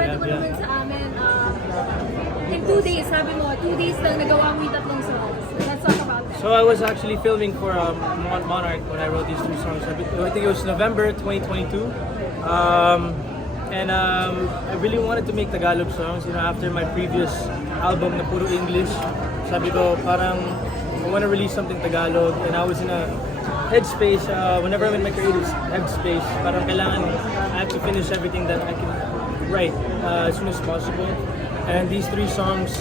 kwento mo naman sa amin, in 2 days, sabi mo, 2 days lang nagawa mo yung tatlong songs. Let's talk about that. So I was actually filming for Monarch when I wrote these 2 songs. I think it was November 2022. I really wanted to make Tagalog songs, you know, after my previous album na puro English. Sabi ko, parang I want to release something Tagalog, and I was in a headspace, whenever I'm in my creative headspace, parang kailangan, I have to finish everything that I can write as soon as possible. And these 3 songs,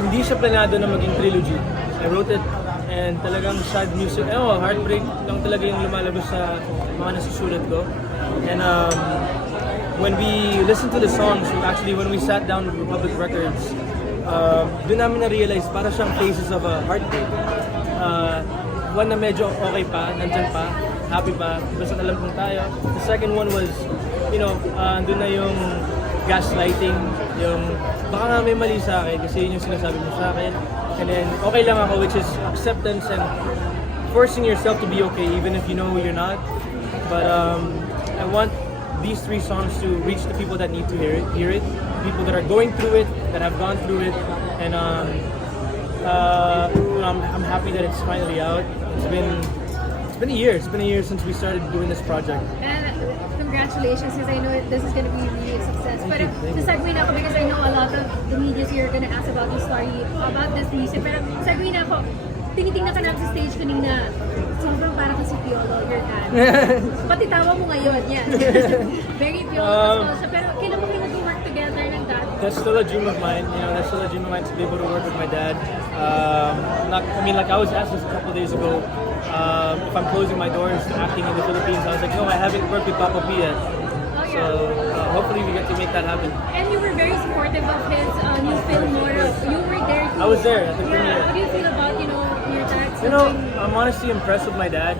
hindi siya planado na maging trilogy. I wrote it, and talagang sad music, heartbreak lang talaga yung lumalabas sa mga nasusulat ko. And when we listened to the songs, actually when we sat down with Republic Records, doon namin na-realize para siyang phases of a heartbreak. One na medyo okay pa, nandyan pa, happy pa, basta alam kong tayo. The second one was, you know, doon na yung gaslighting, yung baka nga may mali sa akin kasi yun yung sinasabi mo sa akin. And then okay lang ako, which is acceptance and forcing yourself to be okay even if you know you're not. But I want these 3 songs to reach the people that need to hear it, people that are going through it, that have gone through it, and I'm happy that it's finally out. It's been a year. It's been a year since we started doing this project. And congratulations, because I know this is going to be really a success. Pero segue na ako because I know a lot of the media here are going to ask about the story, about this music. Pero segue na ako, tinitingnan ka namin sa stage kanina, sobrang parang kasi Piolo, your dad. Pati tawa mo ngayon, yan. Very Piolo Pascual siya. Pero kailan mo kayo nag-work together ng dad? That's still a dream of mine. You know, that's still a dream of mine to be able to work with my dad. I was asked this a couple days ago if I'm closing my doors to acting in the Philippines. I was like, no, I haven't worked with Papa P yet. Oh, yeah. So hopefully we get to make that happen. And you were very supportive of his new film, Moro. You were there too. I was there at the premiere. Yeah, what do you feel about, you know, your dad's You know, I'm honestly impressed with my dad.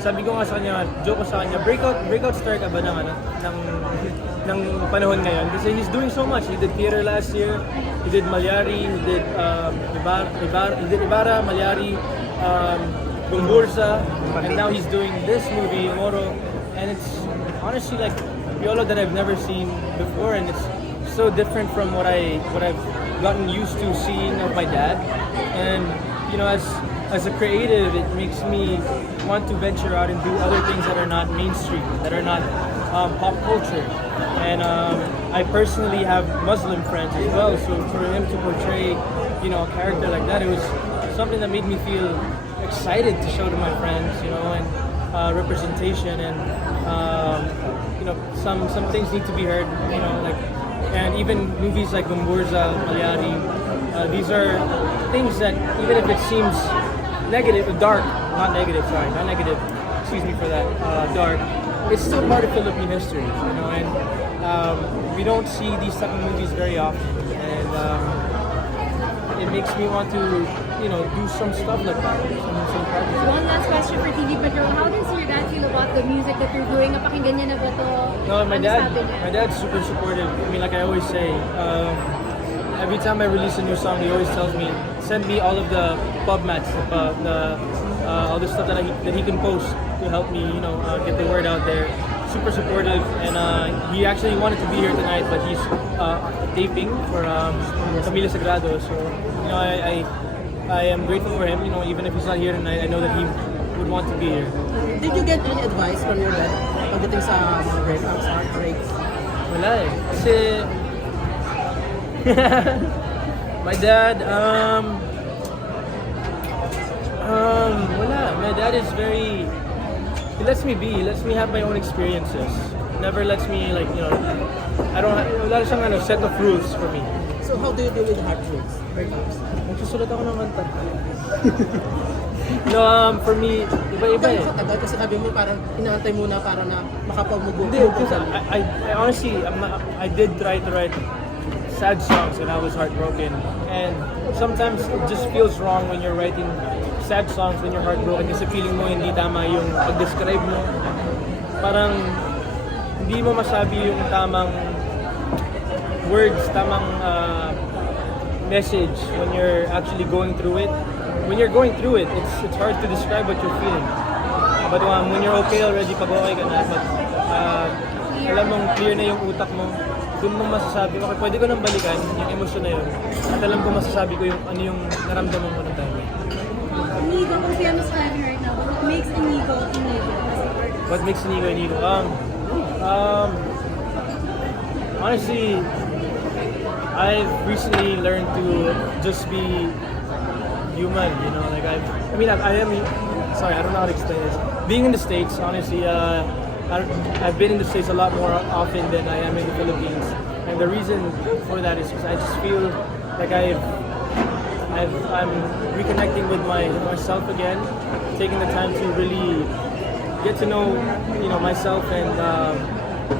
Sabi ko nga sa kanya, joke ko sa kanya, breakout star ka ba ng panahon ngayon? Kasi he's doing so much. He did theater last year, he did Malyari, he did Ibarra, Malyari, Gumbursa, and now he's doing this movie, Moro. And it's honestly like Piolo that I've never seen before, and it's so different from what I've gotten used to seeing of my dad. And you know, as a creative, it makes me want to venture out and do other things that are not mainstream, that are not pop culture. And I personally have Muslim friends as well, so for him to portray, you know, a character like that, it was something that made me feel excited to show to my friends, you know, and representation, and you know, some things need to be heard, you know, like, and even movies like Gumburza, Malyari, these are things that even if it seems negative, dark, not negative, excuse me for that, dark, it's still part of Philippine history, you know, and we don't see these type of movies very often, and it makes me want to, you know, do some stuff like that. Some projects. One last question for TV Patrol. How does your dad feel about the music that you're doing? Napakinggan niya na ba to? No, my Ano sabi niya? dad's super supportive. I mean, like I always say, every time I release a new song, he always tells me, send me all of the pub mats, all the stuff that he can post to help me, you know, get the word out there. Super supportive, and he actually wanted to be here tonight, but he's taping for Camila Sagrado. So, you know, I am grateful for him. You know, even if he's not here tonight, I know that he would want to be here. Did you get any advice from your dad pagdating sa mga breakups, heartbreaks? Wala eh. Kasi my dad, wala. My dad is very, he lets me be. He lets me have my own experiences. Never lets me, like, you know, wala siyang set of rules for me. So how do you deal with heartbreaks, breakups? Nagsusulat ako ng kanta. No, for me, iba-iba eh. Gano'n katagal? Kasi sabi mo parang inaantay muna para na makapag-move. Hindi, because I honestly, I did try to write sad songs when I was heartbroken. And sometimes it just feels wrong when you're writing sad songs when you're heartbroken kasi feeling mo hindi tama yung pag-describe mo. Parang hindi mo masabi yung tamang words, tamang message when you're actually going through it. When you're going through it, it's hard to describe what you're feeling. But when you're okay already, pag okay ka na, but alam mong clear na yung utak mo, doon mo masasabi, okay, pwede ko nang balikan yung emosyon na yun. At alam ko masasabi ko yung ano yung naramdaman ko ng time. Inigo, kung siya mas fan right now, what makes Inigo Inigo as an artist? What makes Inigo Inigo? Honestly, I've recently learned to just be human, you know, like I am, sorry, I don't know how to explain this. Being in the States, honestly, I've been in the States a lot more often than I am in the Philippines. And the reason for that is because I just feel like I'm reconnecting with myself again, taking the time to really get to know, you know, myself. And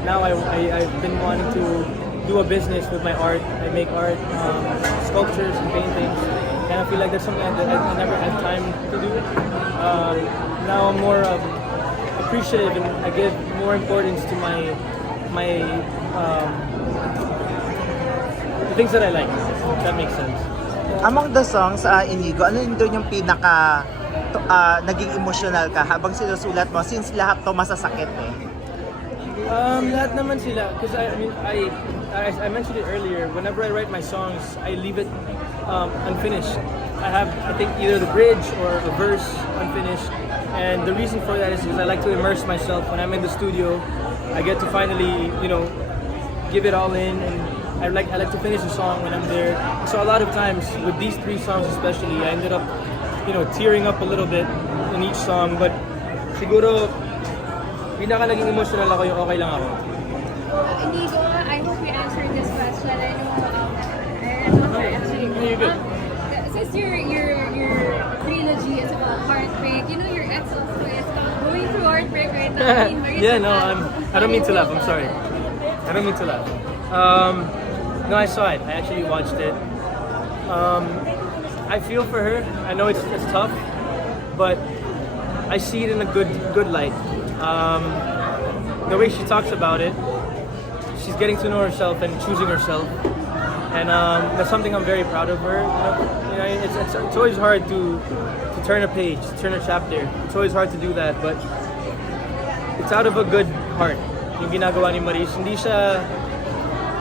now I've been wanting to do a business with my art. I make art, sculptures and paintings. And I feel like that's something that I never had time to do. Now I'm more appreciative and I give more importance to my the things that I like. If that makes sense. Among the songs, Inigo, ano yung doon yung pinaka naging emotional ka habang sinusulat mo since lahat to masasakit eh? Lahat naman sila. Because I mean, I mentioned it earlier, whenever I write my songs, I leave it unfinished. I have, I think, either the bridge or a verse unfinished. And the reason for that is because I like to immerse myself. When I'm in the studio, I get to finally, you know, give it all in. And I like to finish a song when I'm there. So a lot of times, with these 3 songs especially, I ended up, you know, tearing up a little bit in each song. But siguro, pinaka naging emotional ako yung okay lang ako. Inigo, I hope you answered this question. I know actually. You're good. Since your trilogy is about heartbreak, you know your ex also is going through heartbreak right now. Yeah, no, I don't mean to laugh. I'm sorry. I don't mean to laugh. No, I saw it. I actually watched it. I feel for her. I know it's tough, but I see it in a good light. The way she talks about it, she's getting to know herself and choosing herself, and that's something I'm very proud of her. You know, it's always hard to turn a page, to turn a chapter. It's always hard to do that, but it's out of a good heart. Yung ginagawa ni Maris, hindi siya,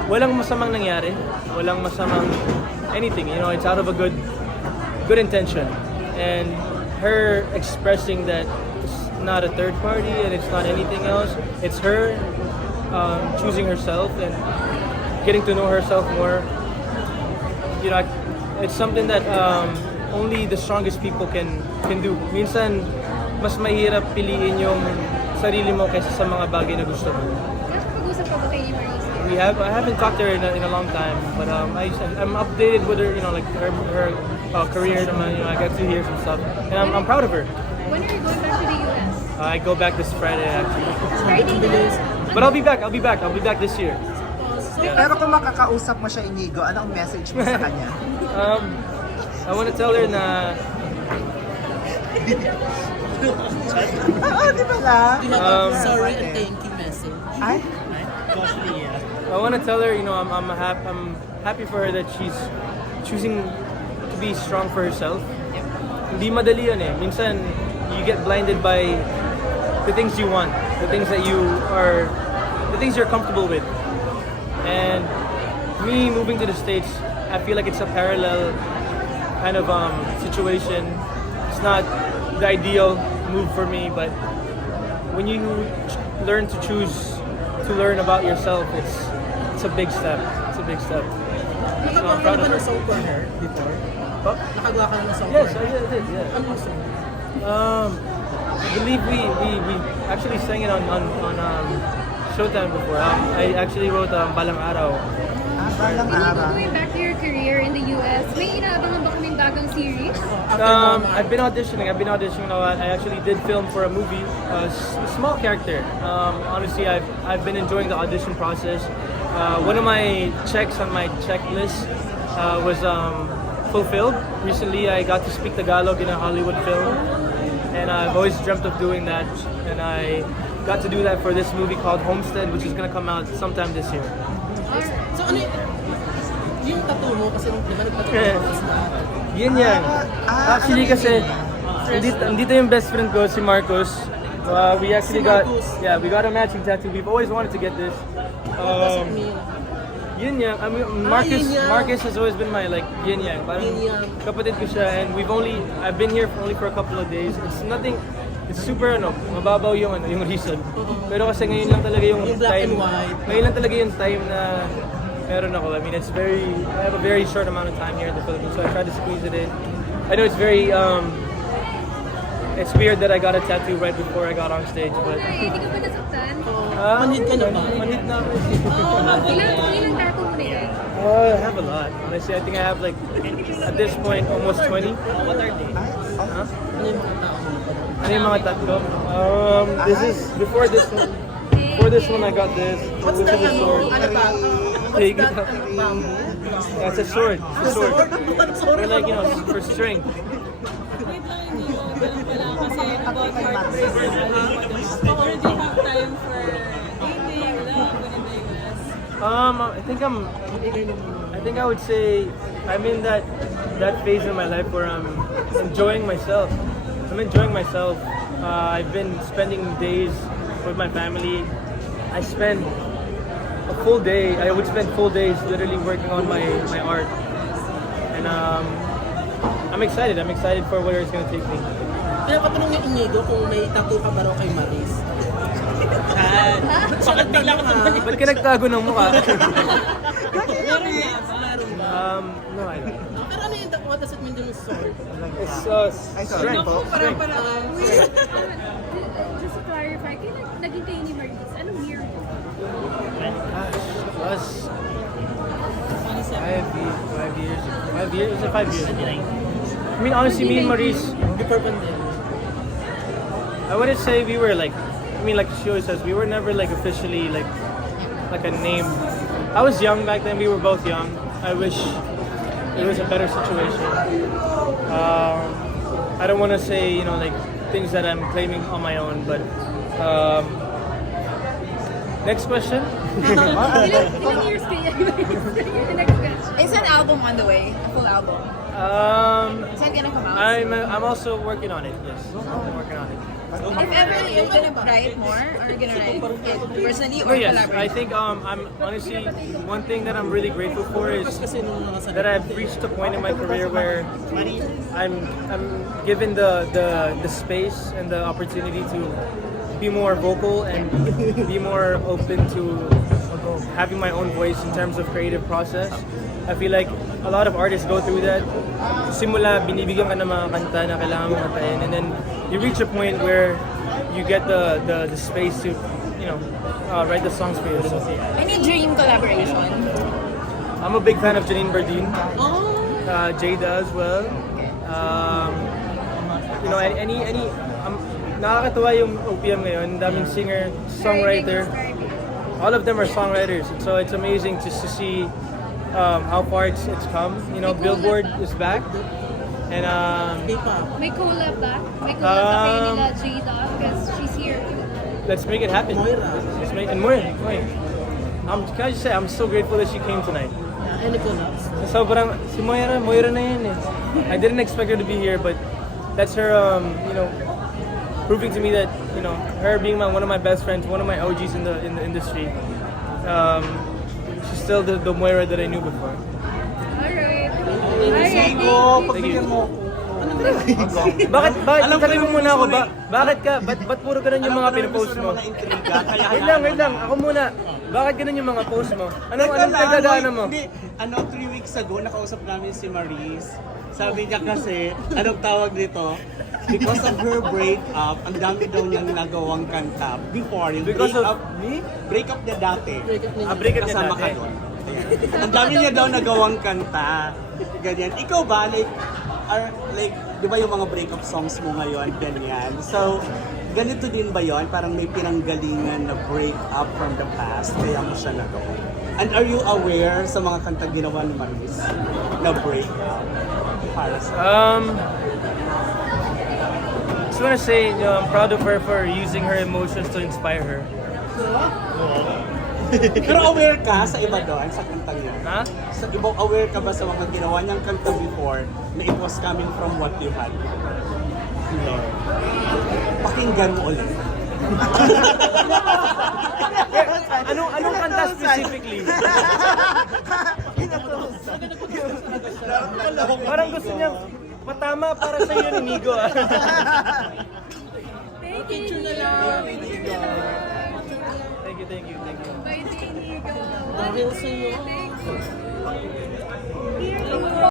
walang masamang nangyari, walang masamang anything. You know, it's out of a good intention, and her expressing that it's not a third party and it's not anything else. It's her choosing herself and getting to know herself more. You know, it's something that only the strongest people can do. Minsan, mas mahirap piliin yung sarili mo kaysa sa mga bagay na gusto mo. Pag-usap ko ba kayo, Maris? I haven't talked to her in a long time, but I'm updated with her, you know, like her career. You know, I got to hear some stuff, and I'm proud of her. When are you going back to the US? I go back this Friday actually, Friday. but I'll be back this year. Pero kung makakausap mo siya, Inigo, ano ang message mo sa kanya? I want to tell her na Oo, di ba lang? Sorry and thank you message. Ay, I want to tell her, you know, I'm happy for her that she's choosing to be strong for herself. Hindi madali yan eh. Minsan, you get blinded by the things you want, the things you're comfortable with. And me moving to the States, I feel like it's a parallel kind of situation. It's not the ideal move for me, but when you learn to choose to learn about yourself, it's a big step. It's a big step. So I'm proud of her. Nakagawa ka na ng song for her before? Huh? Nakagawa ka na ng song Yes, for I her? did. Yeah. Ano yung song? I believe we actually sang it on Showtime before. I actually wrote Balang Araw. balang Inigo, araw. going back to your career in the US, may inaabangan ba kaming bagong series? I've been auditioning a lot. I actually did film for a movie, a small character. Honestly, I've been enjoying the audition process. One of my checks on my checklist was fulfilled. Recently, I got to speak Tagalog in a Hollywood film, and I've always dreamt of doing that. And I got to do that for this movie called Homestead, which is gonna come out sometime this year. So ano yung tattoo mo? Kasi di ba nagtattoo mo na? Yun yan. Actually kasi, dito yung best friend ko, si Marcos. We actually Si Marcos. we got a matching tattoo. We've always wanted to get this. Doesn't mean Yin yang. I mean, Marcus, yin yang. Marcus has always been my like yin yang. Parang Yin yang. kapatid ko siya, and I've been here only for a couple of days. It's nothing. It's super mababaw yung reason. Pero kasi ngayon lang talaga yung Yung black time. and white. Ngayon lang talaga yung time na meron ako. I mean, I have a very short amount of time here in the Philippines, so I try to squeeze it in. I know it's very it's weird that I got a tattoo right before I got on stage, but Ay, hindi ka ba nasaktan? Manhid ka na ba? Manhid na ako. Ilang tattoo mo na yan? I have a lot. Honestly, I think I have like, at this point, almost 20. What are they? Huh? Ano yung mga tao mo? Ano yung mga tattoo? This is, before this one I got this, What's which that? is a sword. Ano ba? Take What's it that? up. Bamboo? That's a sword. It's a sword. Sorry. For like, for strength. Wait lang, hindi ko wala kasi about heartbreak. Or do you have time for dating, love, when in the US? I think I would say I'm in that phase in my life where I'm enjoying myself. I'm enjoying myself. I've been spending days with my family. I spend a full day. I would spend full days literally working on my art, and I'm excited. I'm excited for where it's gonna take me. Pinapatanong ni Inigo kung may tattoo ka ba raw kay Maris. Bakit bigla ka tumalik? Ba't ka nagtago ng mukha? Meron ba? No, I don't. Pero ano yung what does it mean dun sa sword? It's strength. Parang pala. Just to clarify, kailan naging kayo ni Maris? Anong year mo? Gosh, plus 5 years. 5 years? Is it 5 years? I mean, honestly, me and Maris, Before pandemic. I wouldn't say we were like, I mean, like she always says, we were never like officially like a name. I was young back then. We were both young. I wish it was a better situation. I don't want to say like things that I'm claiming on my own, but next question. Ilang years kayo? The next question. Is an album on the way? A full album? Is that gonna come out? I'm also working on it. Yes, I'm working on it. If ever you're gonna write more, or you're gonna write it personally or Oh yes, I collaborate? think I'm honestly one thing that I'm really grateful for is Kasi nung mga that I've reached a point in my career where I'm given the space and the opportunity to be more vocal and be more open to having my own voice in terms of creative process. I feel like a lot of artists go through that. Simula, binibigyan ka ng mga kanta na kailangan mong kantahin, and then you reach a point where you get the space to write the songs for yourself. Any dream collaboration? I'm a big fan of Janine Bardeen. Oh! Jada as well. Nakakatuwa yung OPM ngayon. Daming singer, songwriter. All of them are songwriters. And so it's amazing just to see how far it's come. Billboard is back. And K-pop. May collab ba? May collab ba kayo nila Jada? Because she's here too. let's make it happen. Moira. And Moira. Can I just say, I'm so grateful that she came tonight. Yeah, any collabs? Sobrang, si Moira na yan eh. I didn't expect her to be here, but that's her, proving to me that, her being one of my best friends, one of my OGs in the industry, she's still the Moira that I knew before. Alright. Thank you. Bakit sabi mo muna ako, ba't puro ganun yung mga pinopost mo? Wait lang, ako muna. Bakit ganun yung mga post mo? Anong nagdadaanan mo? Hindi, 3 weeks ago, nakausap namin si Maris. Sabi niya kasi, anong tawag nito? Because of her breakup, ang dami daw niyang nagawang kanta before. Yung Because of breakup, me? breakup niya dati. Breakup niya Kasama dati. ka doon. Ayan. Ang dami niya daw nagawang kanta. Ganyan. Ikaw ba, di ba yung mga breakup songs mo ngayon, ganyan? So, ganito din ba yon? Parang may pinanggalingan na break up from the past, kaya mo siya nagawa. And are you aware sa mga kanta ginawa ni Maris na break up? Para sa... Just want to say, I'm proud of her for using her emotions to inspire her. Pero aware ka sa iba doon, sa kantang yun? Ha? Sa iba, aware ka ba sa mga ginawa niyang kanta before na it was coming from what you had? No. Pakinggan mo ulit. Anong kanta specifically? Parang gusto niyang matama para sa iyo, Inigo. Picture na lang. Thank you, thank you, thank you. Bye, Inigo. Dahil sa'yo. Thank you.